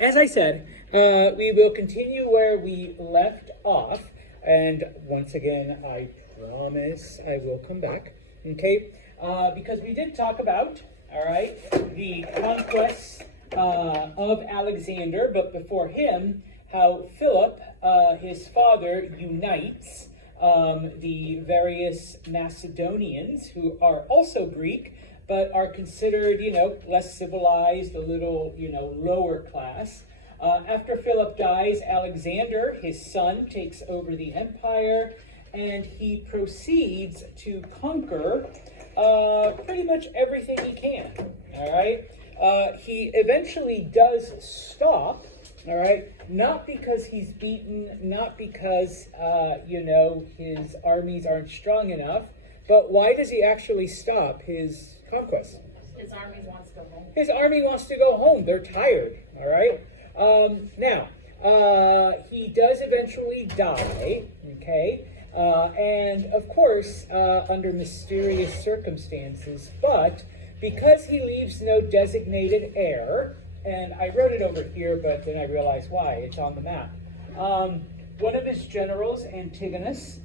as I said, we will continue where we left off. And once again, I promise I will come back. Okay? Because we did talk about, all right, the conquests of Alexander, but before him, how Philip, his father, unites the various Macedonians who are also Greek, but are considered, less civilized, a little, lower class. After Philip dies, Alexander, his son, takes over the empire, and he proceeds to conquer pretty much everything he can, all right? He eventually does stop, all right? Not because he's beaten, not because, his armies aren't strong enough, but why does he actually stop his conquest? His army wants to go home. His army wants to go home. They're tired, all right? Now, he does eventually die, okay? And of course, under mysterious circumstances, but because he leaves no designated heir, and I wrote it over here, but then I realized why, it's on the map. One of his generals, Antigonus,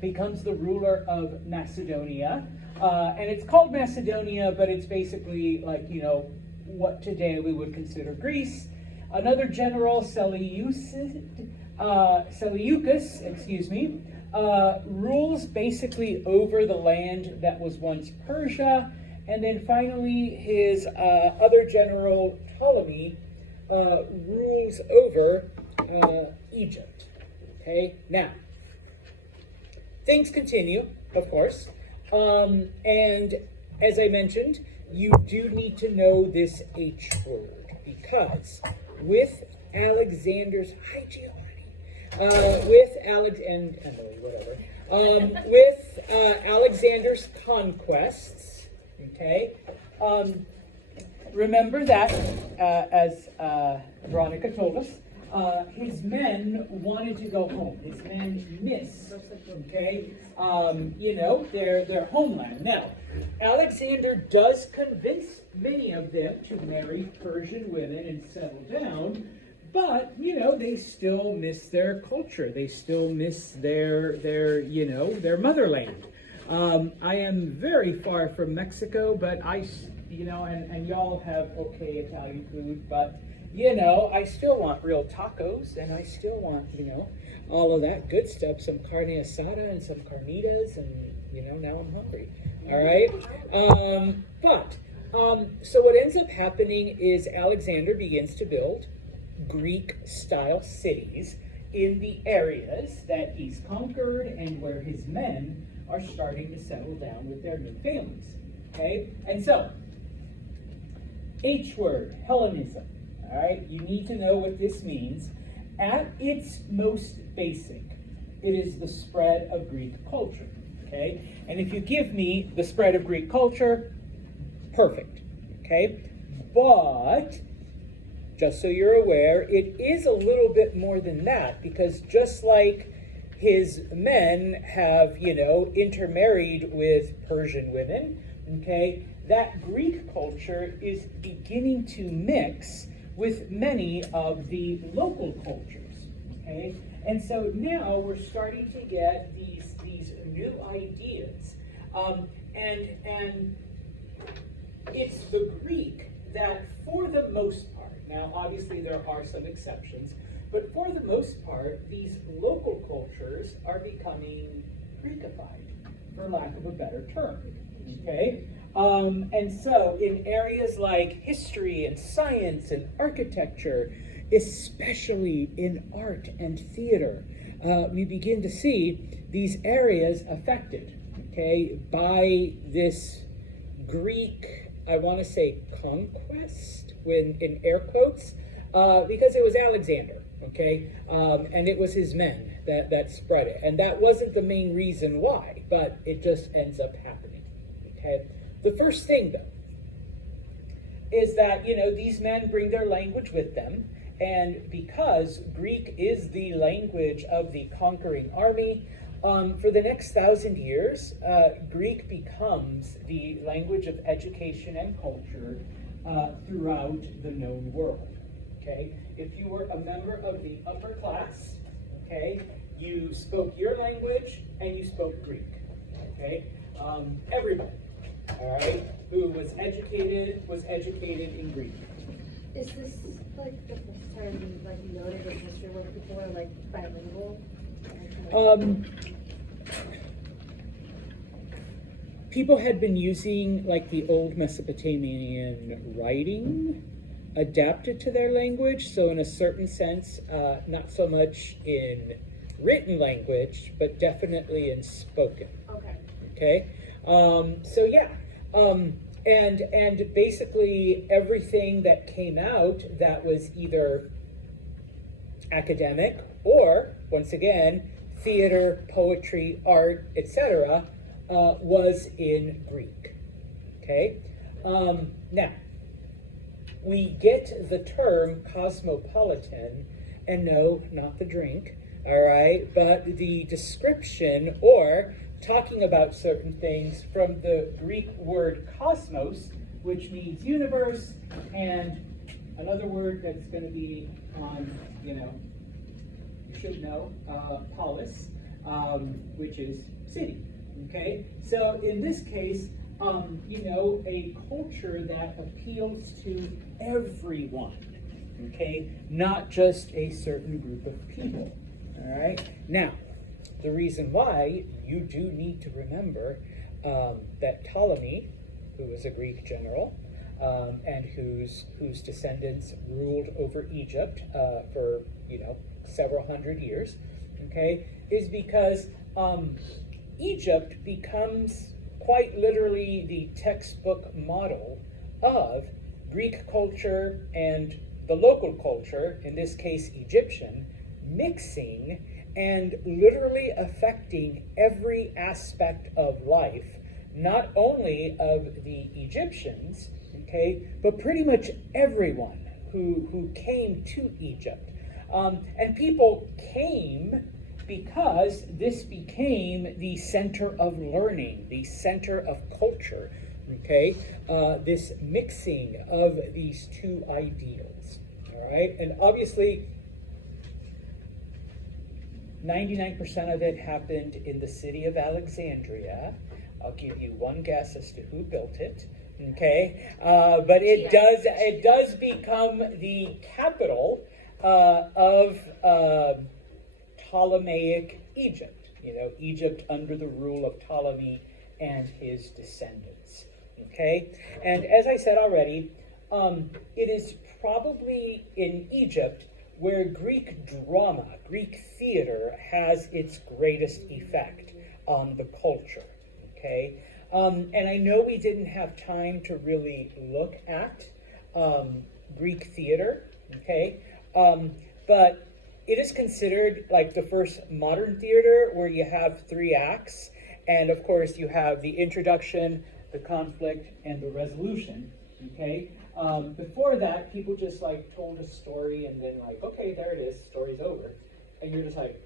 becomes the ruler of Macedonia. And it's called Macedonia, but it's basically like, what today we would consider Greece. Another general, Seleucus, rules basically over the land that was once Persia. And then finally, his other general, Ptolemy, rules over Egypt. Okay, now, things continue, of course. And as I mentioned, you do need to know this H word, because with Alexander's, hi Giovanni, with Alexander's conquests, okay, remember that, as Veronica told us, his men wanted to go home. His men missed, okay, their homeland. Now, Alexander does convince many of them to marry Persian women and settle down, but, they still miss their culture. They still miss their motherland. I am very far from Mexico, but and y'all have okay Italian food, but I still want real tacos, and I still want, all of that good stuff, some carne asada and some carnitas, and, now I'm hungry, all right? So what ends up happening is Alexander begins to build Greek-style cities in the areas that he's conquered and where his men are starting to settle down with their new families, okay? And so, H word, Hellenism. All right, you need to know what this means. At its most basic, it is the spread of Greek culture, okay? And if you give me the spread of Greek culture, perfect, okay? But, just so you're aware, it is a little bit more than that, because just like his men have, intermarried with Persian women, okay, that Greek culture is beginning to mix with many of the local cultures, okay? And so now we're starting to get these new ideas. And it's the Greek that, for the most part, now obviously there are some exceptions, but for the most part, these local cultures are becoming Greekified, for lack of a better term, okay? And so in areas like history and science and architecture, especially in art and theater, we begin to see these areas affected, okay, by this Greek, I want to say conquest, when in air quotes, because it was Alexander, okay, and it was his men that spread it. And that wasn't the main reason why, but it just ends up happening, okay? The first thing, though, is that, these men bring their language with them, and because Greek is the language of the conquering army, for the next 1,000 years, Greek becomes the language of education and culture throughout the known world, okay? If you were a member of the upper class, okay, you spoke your language and you spoke Greek, okay? Everybody, all right, who was educated in Greek. Is this like the first time like noted in history where people are like bilingual? People had been using like the old Mesopotamian writing adapted to their language, so in a certain sense, not so much in written language, but definitely in spoken. Okay. Okay, so yeah, and basically everything that came out that was either academic or, once again, theater, poetry, art, etc., was in Greek. Okay, now we get the term cosmopolitan, and no, not the drink. All right, but the description or talking about certain things from the Greek word cosmos, which means universe, and another word that's going to be on, you should know, polis, which is city. Okay, so in this case, a culture that appeals to everyone. Okay, not just a certain group of people. All right. Now, the reason why you do need to remember that Ptolemy, who was a Greek general, and whose descendants ruled over Egypt for several hundred years, okay, is because Egypt becomes quite literally the textbook model of Greek culture and the local culture, in this case Egyptian, mixing and literally affecting every aspect of life, not only of the Egyptians, okay, but pretty much everyone who came to Egypt. And people came because this became the center of learning, the center of culture, okay? This mixing of these two ideals, all right? And obviously, 99% of it happened in the city of Alexandria. I'll give you one guess as to who built it, okay? But it does become the capital of Ptolemaic Egypt. Egypt under the rule of Ptolemy and his descendants, okay? And as I said already, it is probably in Egypt where Greek drama, Greek theater, has its greatest effect on the culture, okay? And I know we didn't have time to really look at Greek theater, okay? But it is considered like the first modern theater where you have 3 acts, and of course you have the introduction, the conflict, and the resolution, okay? Before that, people just like told a story and then like, okay, there it is, story's over. And you're just like,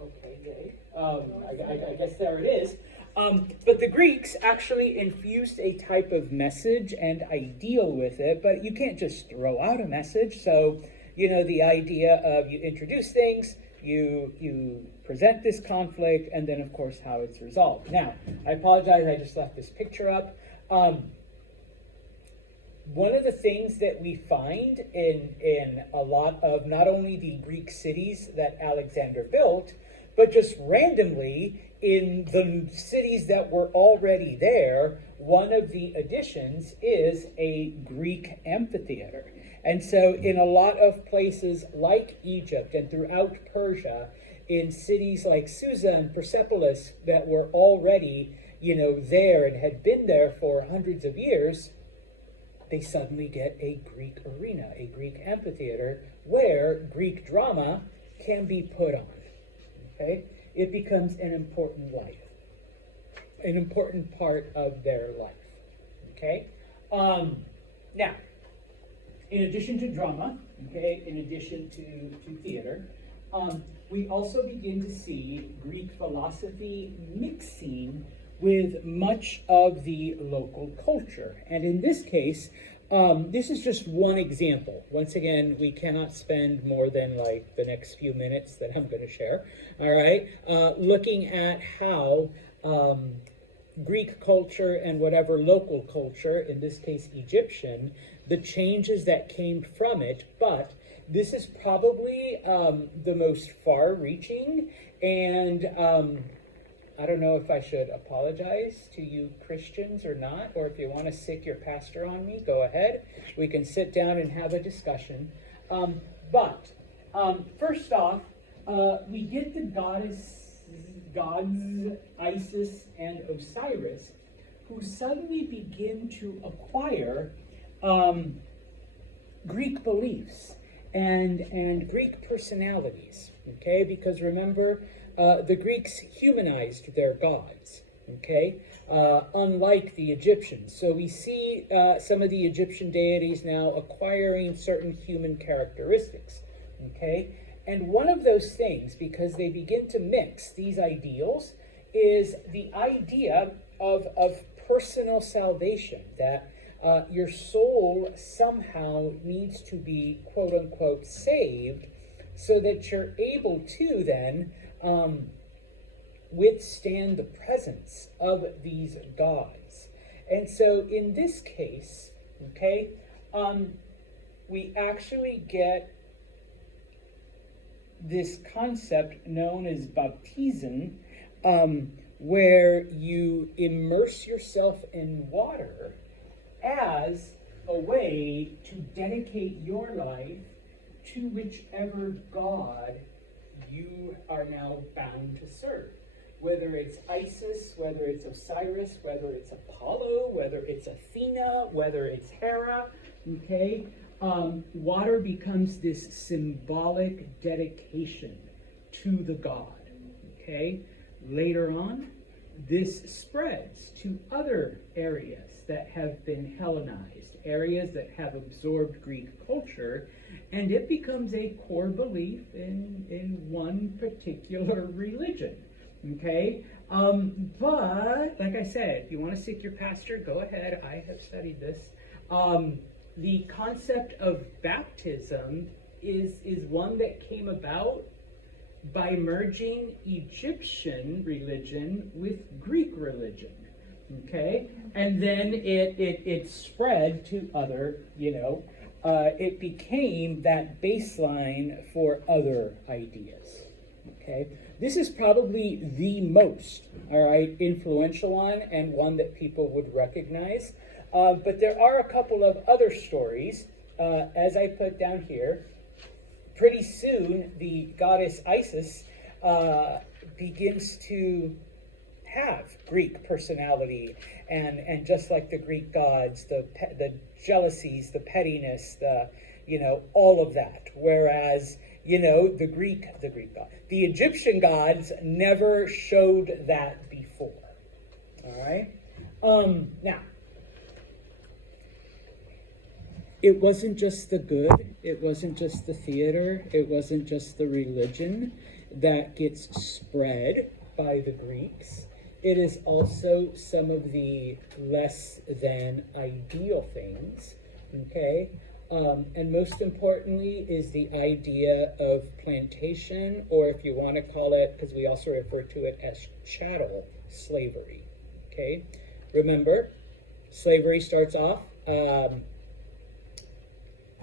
okay, yay. I guess there it is. But the Greeks actually infused a type of message and ideal with it, but you can't just throw out a message. So, the idea of you introduce things, you present this conflict, and then of course how it's resolved. Now, I apologize, I just left this picture up. One of the things that we find in a lot of not only the Greek cities that Alexander built, but just randomly in the cities that were already there, one of the additions is a Greek amphitheater. And so in a lot of places like Egypt and throughout Persia, in cities like Susa and Persepolis that were already, there and had been there for hundreds of years, they suddenly get a Greek arena, a Greek amphitheater, where Greek drama can be put on, okay? It becomes an important an important part of their life, okay? Now, in addition to drama, okay, in addition to theater, we also begin to see Greek philosophy mixing with much of the local culture. And in this case, This is just one example. Once again, we cannot spend more than like the next few minutes that I'm going to share. All right, looking at how Greek culture and whatever local culture, in this case Egyptian, the changes that came from it. But this is probably the most far-reaching, and I don't know if I should apologize to you Christians or not, or if you want to sick your pastor on me, go ahead. We can sit down and have a discussion. But first off, we get the gods Isis and Osiris, who suddenly begin to acquire Greek beliefs and Greek personalities, okay? Because remember, the Greeks humanized their gods, okay? Unlike the Egyptians. So we see some of the Egyptian deities now acquiring certain human characteristics, okay? And one of those things, because they begin to mix these ideals, is the idea of personal salvation, that your soul somehow needs to be, quote unquote, saved, so that you're able to then withstand the presence of these gods. And so in this case, okay, we actually get this concept known as baptism, where you immerse yourself in water as a way to dedicate your life to whichever god you are now bound to serve. Whether it's Isis, whether it's Osiris, whether it's Apollo, whether it's Athena, whether it's Hera, okay? Water becomes this symbolic dedication to the god, okay? Later on, this spreads to other areas that have been Hellenized, areas that have absorbed Greek culture, and it becomes a core belief in one particular religion, okay? But, like I said, if you want to seek your pastor, go ahead. I have studied this. The concept of baptism is one that came about by merging Egyptian religion with Greek religion, okay? And then it spread to other, it became that baseline for other ideas, okay? This is probably the most, all right, influential one, and one that people would recognize. But there are a couple of other stories, as I put down here. Pretty soon, the goddess Isis begins to have Greek personality, and just like the Greek gods, the jealousies, the pettiness, all of that. Whereas, the Egyptian gods never showed that before. All right. Now, it wasn't just the good, it wasn't just the theater, it wasn't just the religion that gets spread by the Greeks. It is also some of the less than ideal things, okay? And most importantly is the idea of plantation, or if you want to call it, because we also refer to it as chattel slavery, okay? Remember, slavery starts off,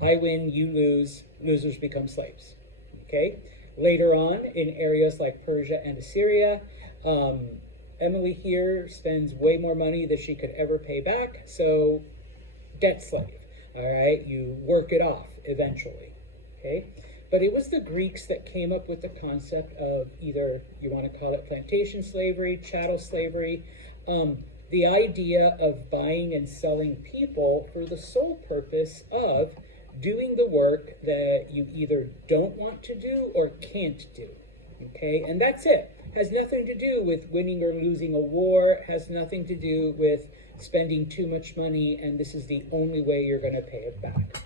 I win, you lose, losers become slaves, okay? Later on, in areas like Persia and Assyria, Emily here spends way more money than she could ever pay back, so debt slave, all right? You work it off eventually, okay? But it was the Greeks that came up with the concept of either, you want to call it plantation slavery, chattel slavery, the idea of buying and selling people for the sole purpose of doing the work that you either don't want to do or can't do, okay? And that's it. Has nothing to do with winning or losing a war, has nothing to do with spending too much money, and this is the only way you're going to pay it back,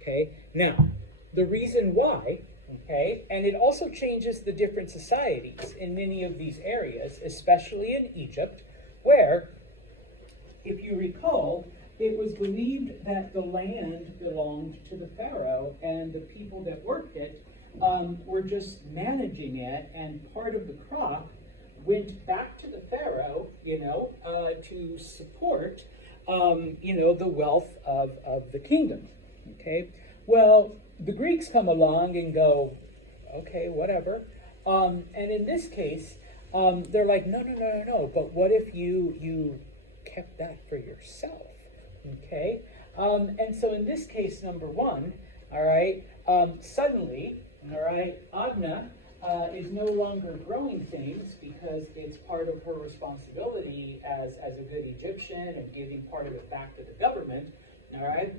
okay? Now, the reason why, okay, and it also changes the different societies in many of these areas, especially in Egypt, where, if you recall, it was believed that the land belonged to the pharaoh, and the people that worked it were just managing it, and part of the crop went back to the pharaoh, to support, the wealth of the kingdom. Okay, well, the Greeks come along and go, okay, whatever. And in this case, they're like, no. But what if you kept that for yourself? Okay. And so in this case, number one, all right, suddenly, all right, Adna is no longer growing things because it's part of her responsibility as a good Egyptian and giving part of it back to the government. All right.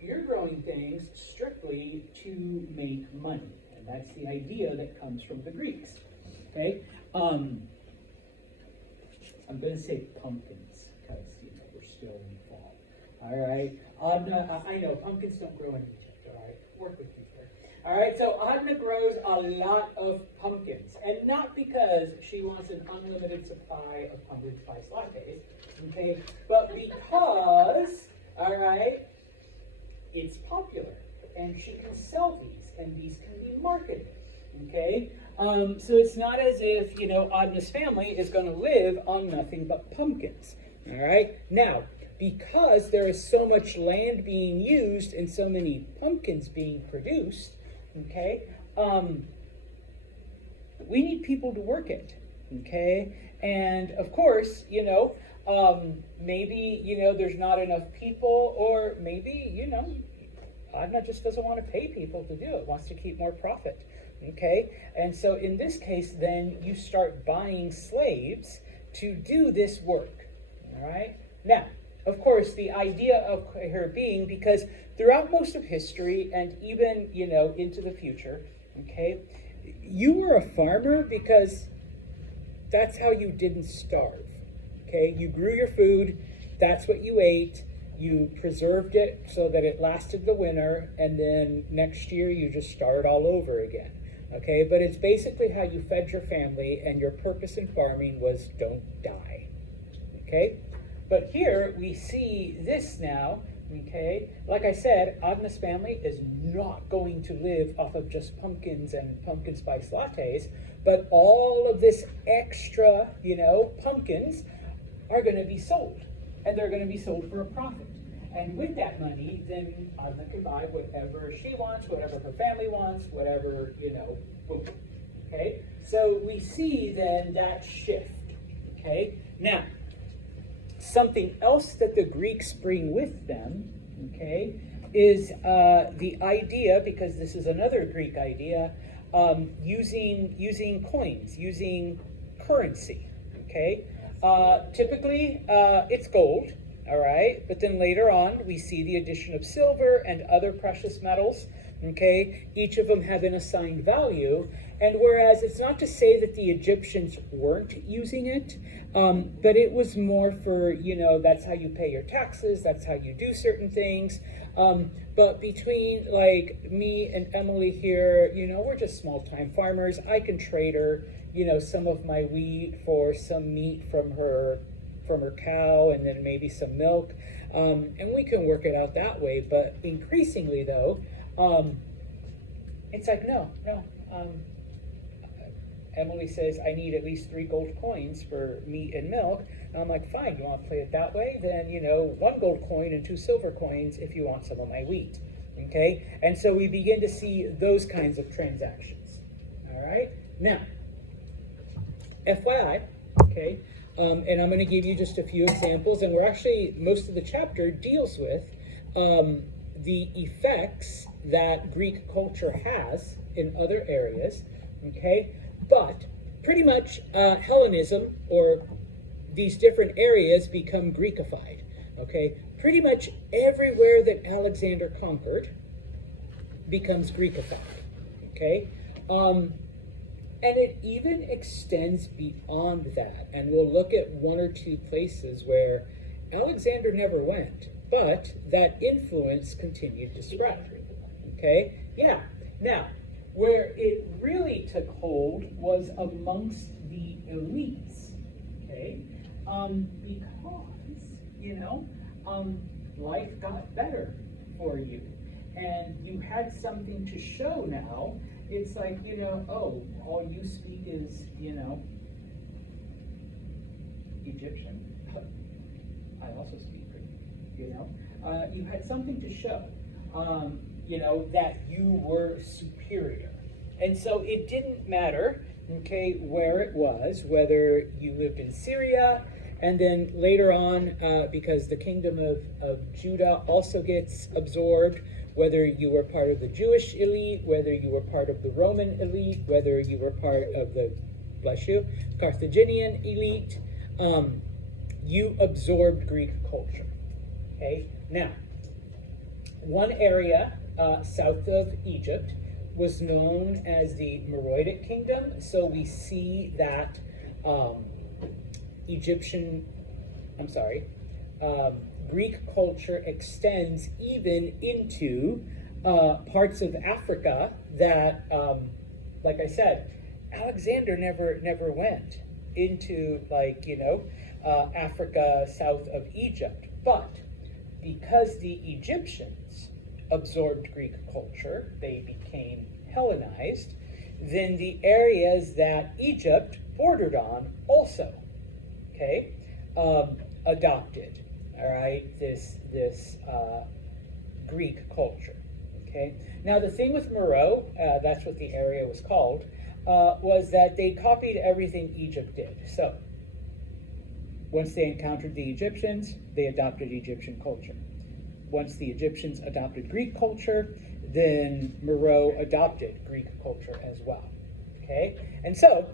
You're growing things strictly to make money. And that's the idea that comes from the Greeks. Okay? I'm going to say pumpkins because, we're still in fall. All right? I know, pumpkins don't grow in Egypt, all right? Work with me here. All right, so Adna grows a lot of pumpkins. And not because she wants an unlimited supply of pumpkin spice lattes, okay? But because, all right, it's popular, and she can sell these, and these can be marketed, okay? So it's not as if, Adna's family is going to live on nothing but pumpkins, all right? Now, because there is so much land being used and so many pumpkins being produced, okay, we need people to work it, okay? And, of course, maybe, there's not enough people, or maybe, Adna just doesn't want to pay people to do it, wants to keep more profit, okay? And so in this case, then you start buying slaves to do this work, all right? Now, of course, the idea of her being, because throughout most of history and even, into the future, okay, you were a farmer because that's how you didn't starve. Okay, you grew your food, that's what you ate, you preserved it so that it lasted the winter, and then next year you just start all over again. Okay, but it's basically how you fed your family, and your purpose in farming was don't die. Okay, but here we see this now. Okay, like I said, Adna's family is not going to live off of just pumpkins and pumpkin spice lattes, but all of this extra, pumpkins are going to be sold, and they're going to be sold for a profit. And with that money, then Adna can buy whatever she wants, whatever her family wants, whatever, boom. Okay, so we see then that shift. Okay, now, something else that the Greeks bring with them, okay, is the idea, because this is another Greek idea, using coins, using currency, okay? Typically, it's gold, all right? But then later on, we see the addition of silver and other precious metals, okay? Each of them have an assigned value. And whereas it's not to say that the Egyptians weren't using it, but it was more for, that's how you pay your taxes, that's how you do certain things. But between like me and Emily here, we're just small-time farmers. I can trade her, some of my wheat for some meat from her cow, and then maybe some milk. And we can work it out that way. But increasingly, though, it's like, no. Emily says, I need at least 3 gold coins for meat and milk. And I'm like, fine, you want to play it that way? Then, 1 gold coin and 2 silver coins if you want some of my wheat. Okay? And so we begin to see those kinds of transactions. All right? Now, FYI, okay, and I'm going to give you just a few examples, and most of the chapter deals with the effects that Greek culture has in other areas, okay? But pretty much Hellenism, or these different areas, become Greekified, okay? Pretty much everywhere that Alexander conquered becomes Greekified, okay? And it even extends beyond that, and we'll look at 1 or 2 places where Alexander never went, but that influence continued to spread, okay? Yeah, now, where it really took hold was amongst the elites, okay? Because, life got better for you. And you had something to show now. It's like, oh, all you speak is, Egyptian. I also speak Greek, you had something to show, that you were superior. And so it didn't matter, okay, where it was, whether you lived in Syria, and then later on, because the kingdom of Judah also gets absorbed, whether you were part of the Jewish elite, whether you were part of the Roman elite, whether you were part of the, bless you, Carthaginian elite, you absorbed Greek culture. Okay, now, one area south of Egypt was known as the Meroitic Kingdom, so we see that Greek culture extends even into parts of Africa that, like I said, Alexander never went into, Africa south of Egypt. But because the Egyptians absorbed Greek culture, they became Hellenized, then the areas that Egypt bordered on also, adopted, all right, this Greek culture, okay? Now, the thing with Meroe, that's what the area was called, was that they copied everything Egypt did. So, once they encountered the Egyptians, they adopted Egyptian culture. Once the Egyptians adopted Greek culture, then Meroe adopted Greek culture as well, okay? And so,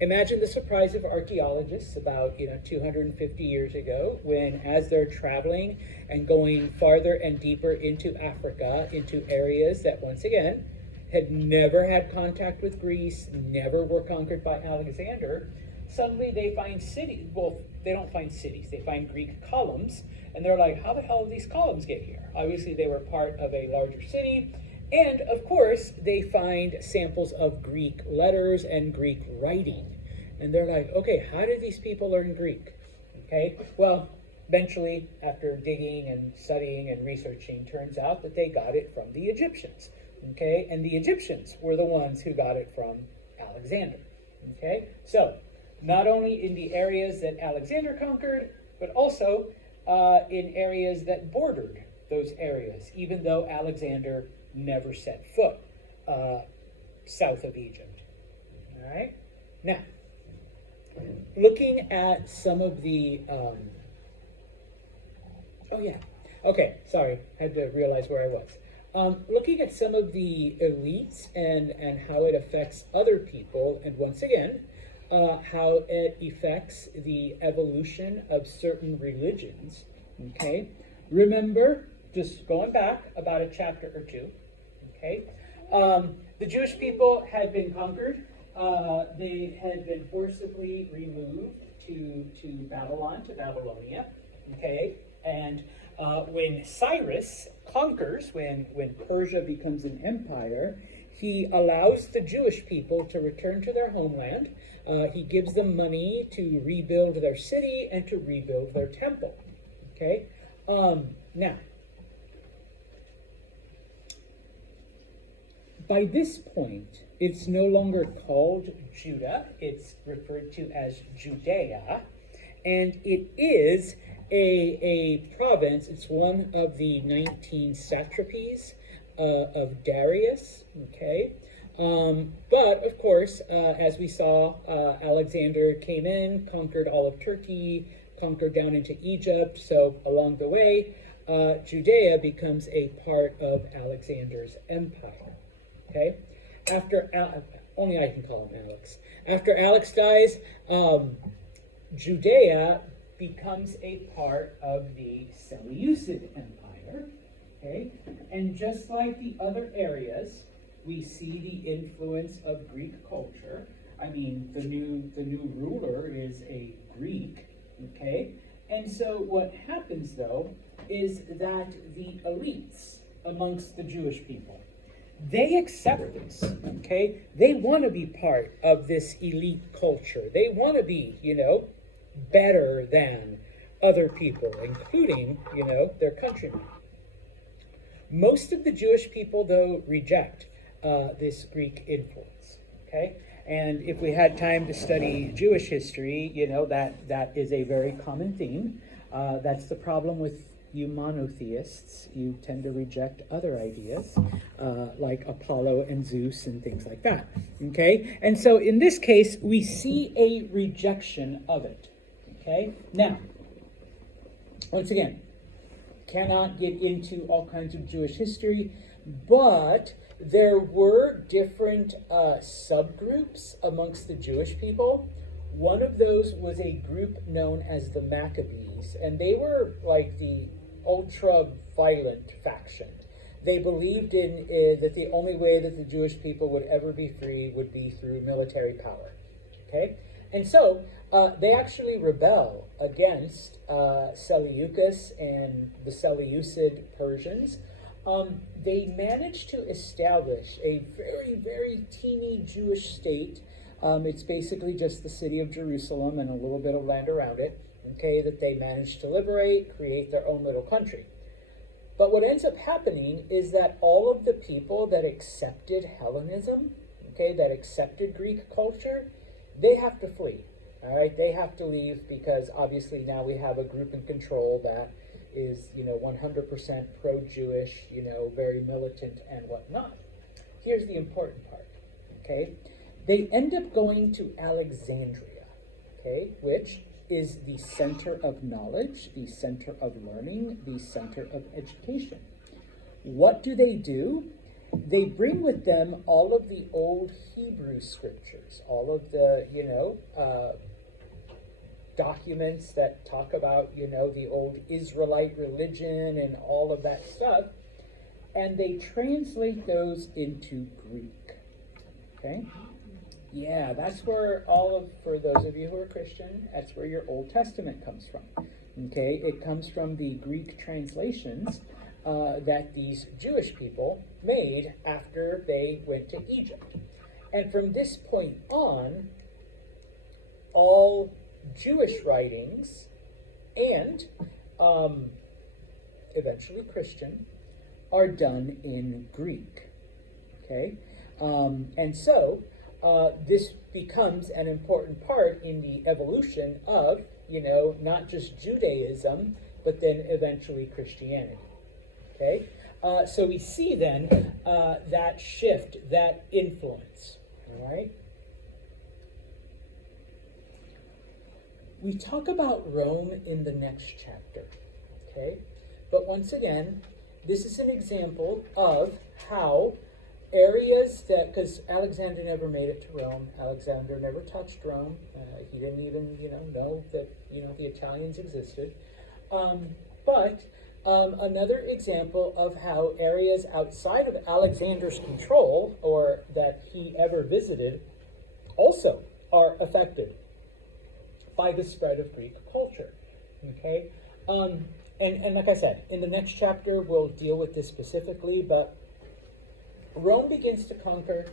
imagine the surprise of archaeologists about 250 years ago when, as they're traveling and going farther and deeper into Africa, into areas that once again had never had contact with Greece, never were conquered by Alexander, suddenly they find cities. Well, they don't find cities, they find Greek columns, and they're like, how the hell did these columns get here? Obviously they were part of a larger city. And of course, they find samples of Greek letters and Greek writing. And they're like, okay, how did these people learn Greek? Okay, well, eventually, after digging and studying and researching, turns out that they got it from the Egyptians. Okay, and the Egyptians were the ones who got it from Alexander. Okay, so not only in the areas that Alexander conquered, but also in areas that bordered those areas, even though Alexander never set foot south of Egypt. All right? Now, looking at some of the, had to realize where I was. Looking at some of the elites and how it affects other people, and once again, how it affects the evolution of certain religions, okay? Remember, just going back about a chapter or two, okay? The Jewish people had been conquered. They had been forcibly removed to Babylon, to Babylonia, okay? And when Cyrus conquers, when Persia becomes an empire, he allows the Jewish people to return to their homeland. He gives them money to rebuild their city and to rebuild their temple, okay? Now, by this point, it's no longer called Judah. It's referred to as Judea, and it is a province. It's one of the 19 satrapies of Darius, okay? But, of course, as we saw, Alexander came in, conquered all of Turkey, conquered down into Egypt, so along the way, Judea becomes a part of Alexander's empire, okay? After, only I can call him Alex. After Alex dies, Judea becomes a part of the Seleucid Empire, okay? And just like the other areas, we see the influence of Greek culture. I mean, the new ruler is a Greek, okay? And so what happens, though, is that the elites amongst the Jewish people, they accept this, okay? They want to be part of this elite culture. They want to be, better than other people, including, their countrymen. Most of the Jewish people, though, reject this Greek influence. Okay, and if we had time to study Jewish history, that is a very common theme. That's the problem with you monotheists. You tend to reject other ideas, like Apollo and Zeus and things like that. Okay, and so in this case, we see a rejection of it. Okay, now, once again, cannot get into all kinds of Jewish history, but there were different subgroups amongst the Jewish people. One of those was a group known as the Maccabees, and they were like the ultra-violent faction. They believed in that the only way that the Jewish people would ever be free would be through military power. Okay? And so they actually rebel against Seleucus and the Seleucid Persians. They managed to establish a very, very teeny Jewish state. It's basically just the city of Jerusalem and a little bit of land around it, okay, that they managed to liberate, create their own little country. But what ends up happening is that all of the people that accepted Hellenism, okay, that accepted Greek culture, they have to flee. All right, they have to leave because obviously now we have a group in control that is, 100% pro-Jewish, very militant and whatnot. Here's the important part, okay? They end up going to Alexandria, okay, which is the center of knowledge, the center of learning, the center of education. What do? They bring with them all of the old Hebrew scriptures, all of the, documents that talk about, the old Israelite religion and all of that stuff, and they translate those into Greek, okay? Yeah, that's where for those of you who are Christian, that's where your Old Testament comes from, okay? It comes from the Greek translations that these Jewish people made after they went to Egypt. And from this point on, all Jewish writings and eventually Christian are done in Greek, okay? And so this becomes an important part in the evolution of, not just Judaism, but then eventually Christianity, okay? So we see then that shift, that influence, all right? We talk about Rome in the next chapter, okay? But once again, this is an example of how areas that, because Alexander never made it to Rome, Alexander never touched Rome, he didn't even, know that, the Italians existed. But another example of how areas outside of Alexander's control, or that he ever visited, also are affected by the spread of Greek culture, okay? And like I said, in the next chapter, we'll deal with this specifically, but Rome begins to conquer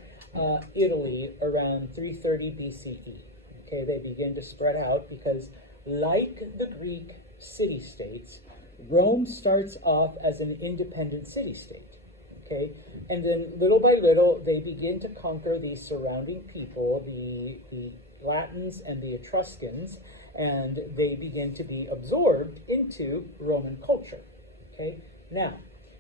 Italy around 330 BCE, okay? They begin to spread out because, like the Greek city-states, Rome starts off as an independent city-state, okay? And then little by little, they begin to conquer the surrounding people, the Latins and the Etruscans, and they begin to be absorbed into Roman culture, okay? Now,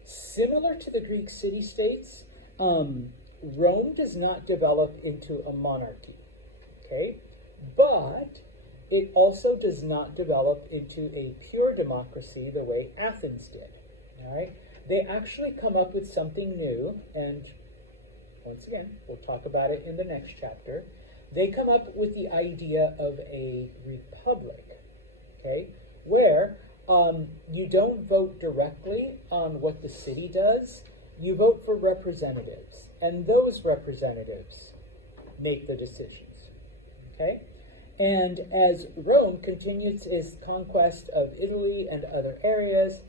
similar to the Greek city-states, Rome does not develop into a monarchy, okay? But it also does not develop into a pure democracy the way Athens did, all right? They actually come up with something new, and once again, we'll talk about it in the next chapter. They come up with the idea of a republic, okay, where you don't vote directly on what the city does, you vote for representatives, and those representatives make the decisions, okay? And as Rome continues its conquest of Italy and other areas,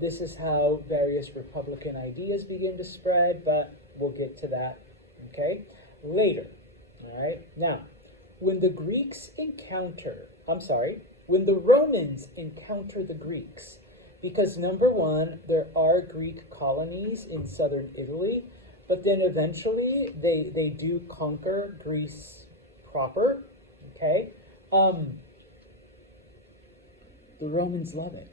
this is how various republican ideas begin to spread, but we'll get to that, okay, later. All right, now, when the Greeks when the Romans encounter the Greeks, because number one, there are Greek colonies in southern Italy, but then eventually they do conquer Greece proper, okay? The Romans love it.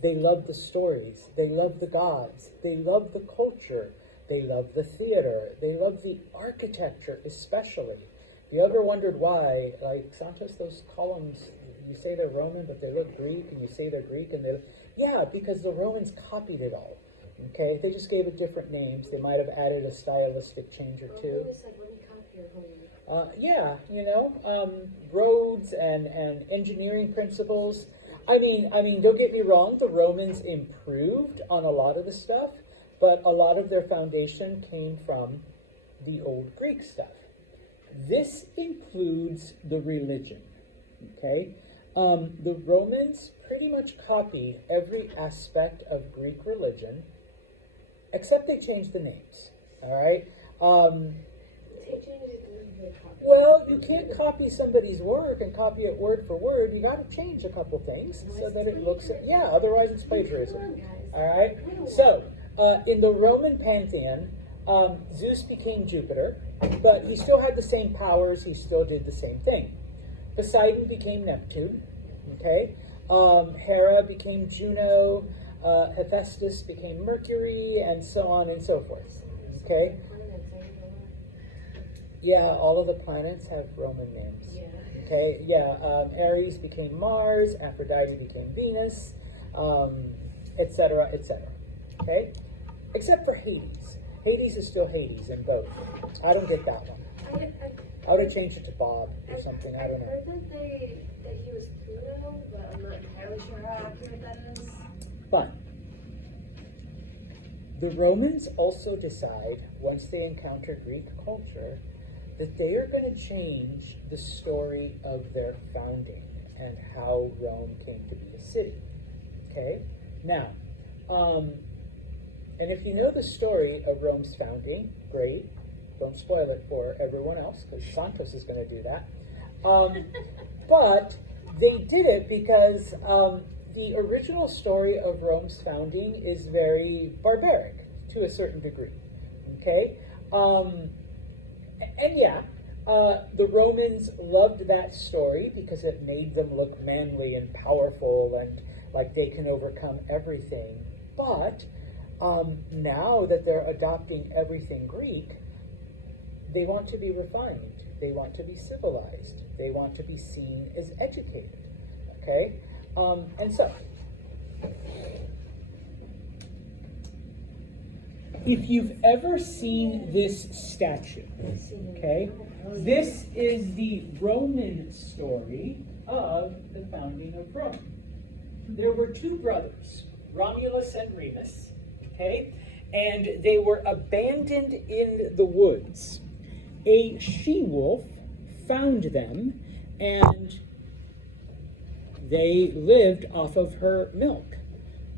They love the stories. They love the gods. They love the culture. They love the theater. They love the architecture, especially. If you ever wondered why, like, Santos, those columns, you say they're Roman, but they look Greek, and you say they're Greek, and yeah, because the Romans copied it all. Okay, they just gave it different names. They might have added a stylistic change or two. Yeah, roads and engineering principles. I mean, don't get me wrong. The Romans improved on a lot of the stuff, but a lot of their foundation came from the old Greek stuff. This includes the religion. Okay, the Romans pretty much copy every aspect of Greek religion, except they changed the names. All right. Well, you can't copy somebody's work and copy it word for word. You got to change a couple things so that it looks. Yeah, otherwise it's plagiarism. All right. So in the Roman pantheon, Zeus became Jupiter, but he still had the same powers. He still did the same thing. Poseidon became Neptune. Okay. Hera became Juno. Hephaestus became Mercury, and so on and so forth. Okay. Yeah, all of the planets have Roman names. Yeah. Okay, yeah, Ares became Mars, Aphrodite became Venus, etc., etc. Okay, except for Hades. Hades is still Hades in both. I don't get that one. I would have changed it to Bob or something. I don't know. I heard that he was Pluto, but I'm not entirely sure how accurate that is. But the Romans also decide, once they encounter Greek culture, that they are going to change the story of their founding and how Rome came to be a city. Okay? Now, and if you know the story of Rome's founding, great. Don't spoil it for everyone else, because Santos is going to do that. But they did it because the original story of Rome's founding is very barbaric to a certain degree. Okay? And yeah, the Romans loved that story because it made them look manly and powerful and like they can overcome everything. But now that they're adopting everything Greek, they want to be refined. They want to be civilized. They want to be seen as educated. Okay? And so, if you've ever seen this statue, okay, this is the Roman story of the founding of Rome. There were two brothers, Romulus and Remus, okay, and they were abandoned in the woods. A she-wolf found them, and they lived off of her milk.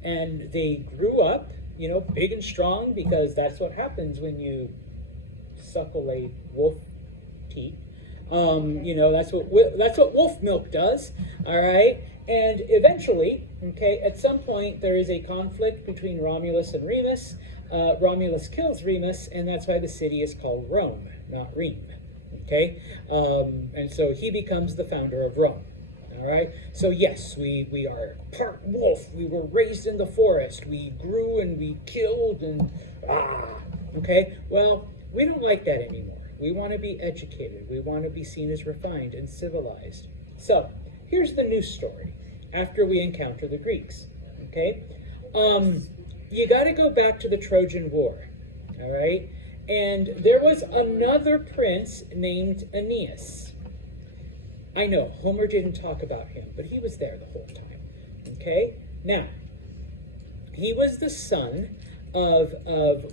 And they grew up, big and strong, because that's what happens when you suckle a wolf teat. That's what wolf milk does. All right. And eventually, okay, at some point there is a conflict between Romulus and Remus. Romulus kills Remus, and that's why the city is called Rome, not Rheme. Okay. And so he becomes the founder of Rome. All right. So yes, we are part wolf. We were raised in the forest. We grew and we killed and okay. Well, we don't like that anymore. We want to be educated. We want to be seen as refined and civilized. So here's the new story. After we encounter the Greeks, okay, you got to go back to the Trojan War. All right, and there was another prince named Aeneas. I know, Homer didn't talk about him, but he was there the whole time, okay? Now, he was the son of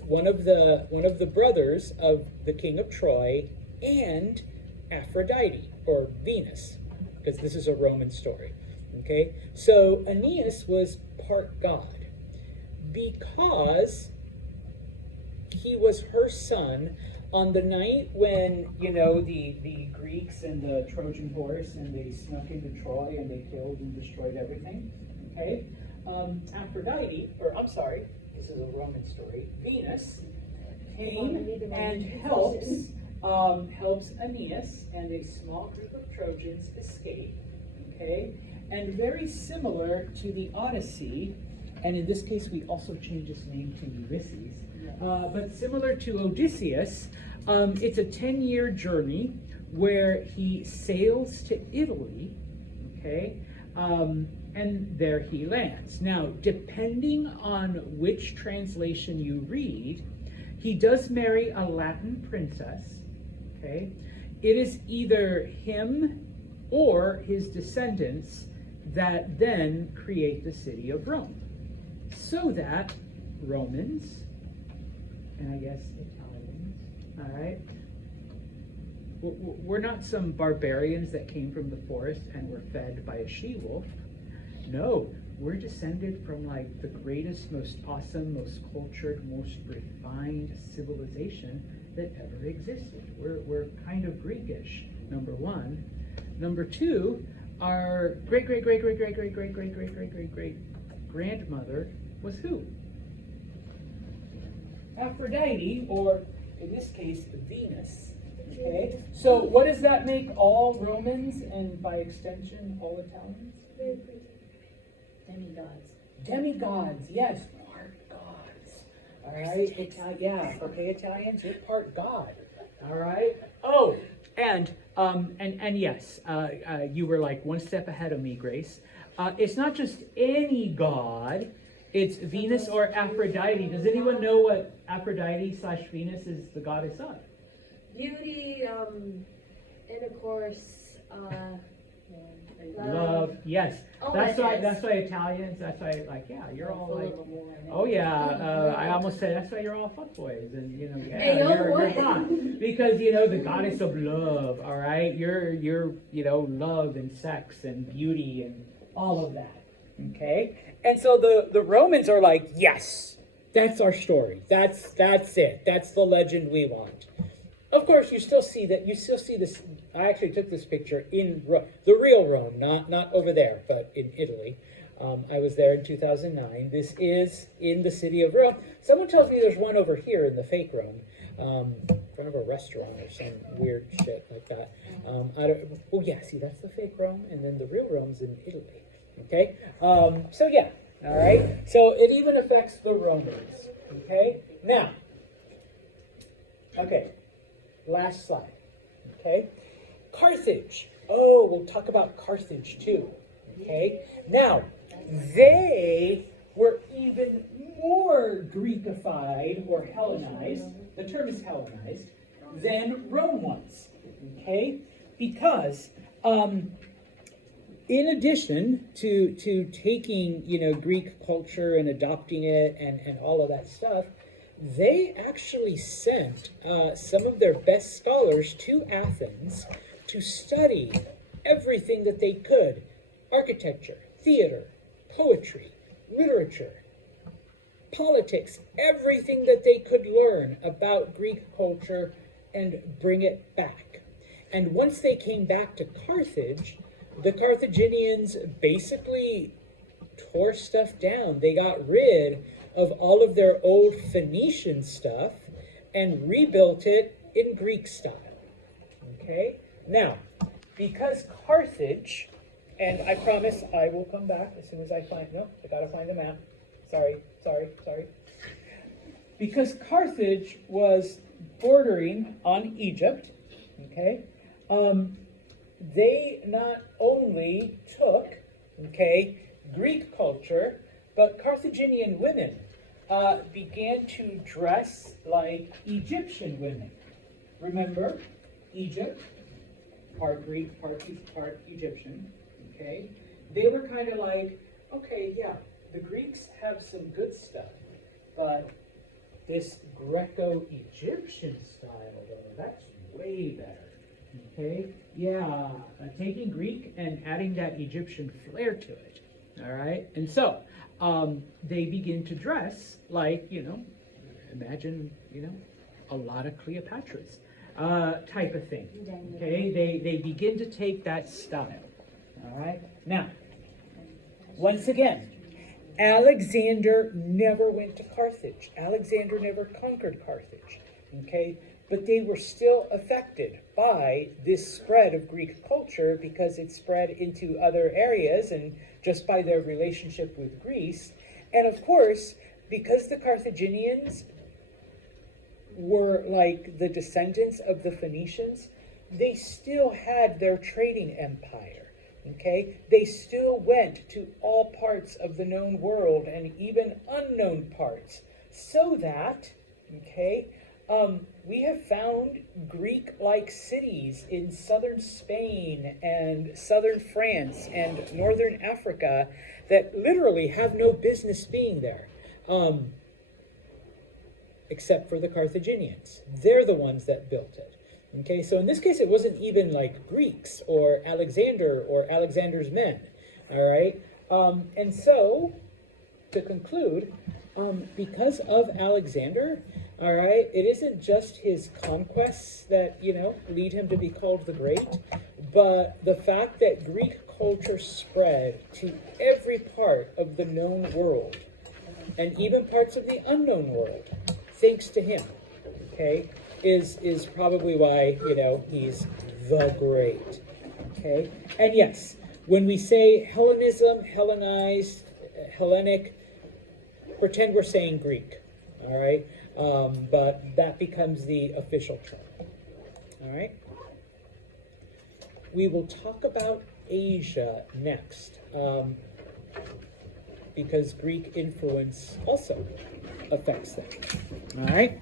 one of the brothers of the king of Troy and Aphrodite, or Venus, because this is a Roman story, okay? So Aeneas was part god, because he was her son on the night when, you know, the Greeks and the Trojan horse and they snuck into Troy and they killed and destroyed everything. Okay? Aphrodite, or I'm sorry, this is a Roman story, Venus came and helps Aeneas and a small group of Trojans escape. Okay? And very similar to the Odyssey, and in this case we also change its name to Ulysses, but similar to Odysseus, it's a 10-year journey where he sails to Italy, okay, and there he lands. Now, depending on which translation you read, he does marry a Latin princess, okay? It is either him or his descendants that then create the city of Rome. So that Romans, and I guess Italians, all right? We're not some barbarians that came from the forest and were fed by a she-wolf. No, we're descended from like the greatest, most awesome, most cultured, most refined civilization that ever existed. We're kind of Greekish, number one. Number two, our great-great-great-great-great-great-great-great-great-grandmother was who? Aphrodite, or in this case, Venus. Okay, so what does that make all Romans and by extension all Italians? Demigods. Demigods, yes, part gods. All right, yeah, okay, Italians, you're part god. All right. Oh, and yes, you were like one step ahead of me, Grace. It's not just any god. It's Venus or Aphrodite. Does anyone know what Aphrodite/Venus is the goddess of? Beauty, intercourse, love. Yes. Oh, That's why Italians, you're all like, oh yeah, I almost said that's why you're all fuckboys, and you know, you're fun. Because you know, the goddess of love, all right? You're you know, love and sex and beauty and all of that. Okay? And so the Romans are like, yes, that's our story. That's it. That's the legend we want. Of course, you still see this. I actually took this picture in the real Rome, not over there, but in Italy. I was there in 2009. This is in the city of Rome. Someone tells me there's one over here in the fake Rome, in front of a restaurant or some weird shit like that. Oh yeah, see, that's the fake Rome, and then the real Rome's in Italy. Okay, so yeah, all right. So it even affects the Romans. Okay, now, okay. Last slide, okay? Carthage. Oh, we'll talk about Carthage too, okay? Now, they were even more Greekified or Hellenized, the term is Hellenized, than Rome was, okay? Because in addition to taking, you know, Greek culture and adopting it and all of that stuff, they actually sent some of their best scholars to Athens to study everything that they could: architecture, theater, poetry, literature, politics, everything that they could learn about Greek culture and bring it back. And once they came back to Carthage, the Carthaginians basically tore stuff down. They got rid of all of their old Phoenician stuff and rebuilt it in Greek style. Okay? Now, because Carthage, and I promise I will come back as soon as I gotta find the map. Sorry. Because Carthage was bordering on Egypt, okay, they not only took, Greek culture, but Carthaginian women began to dress like Egyptian women. Remember, Egypt, part Greek, part Egyptian, okay? They were kind of like, okay, yeah, the Greeks have some good stuff, but this Greco-Egyptian style, though, that's way better, okay? Yeah, taking Greek and adding that Egyptian flair to it, all right? And so, they begin to dress like, imagine, a lot of Cleopatras, type of thing. Okay, they begin to take that style. All right. Now, once again, Alexander never went to Carthage. Alexander never conquered Carthage. Okay, but they were still affected by this spread of Greek culture because it spread into other areas and just by their relationship with Greece. And of course, because the Carthaginians were like the descendants of the Phoenicians, they still had their trading empire. Okay, they still went to all parts of the known world and even unknown parts, so that, okay, we have found Greek-like cities in southern Spain and southern France and northern Africa that literally have no business being there, except for the Carthaginians. They're the ones that built it. Okay, so in this case, it wasn't even like Greeks or Alexander or Alexander's men. All right, and so to conclude, because of Alexander, all right, it isn't just his conquests that lead him to be called the Great, but the fact that Greek culture spread to every part of the known world and even parts of the unknown world, thanks to him. Okay. Is probably why, he's the Great. Okay? And yes, when we say Hellenism, Hellenized, Hellenic, pretend we're saying Greek. All right? But that becomes the official term. All right? We will talk about Asia next, because Greek influence also affects them. All right?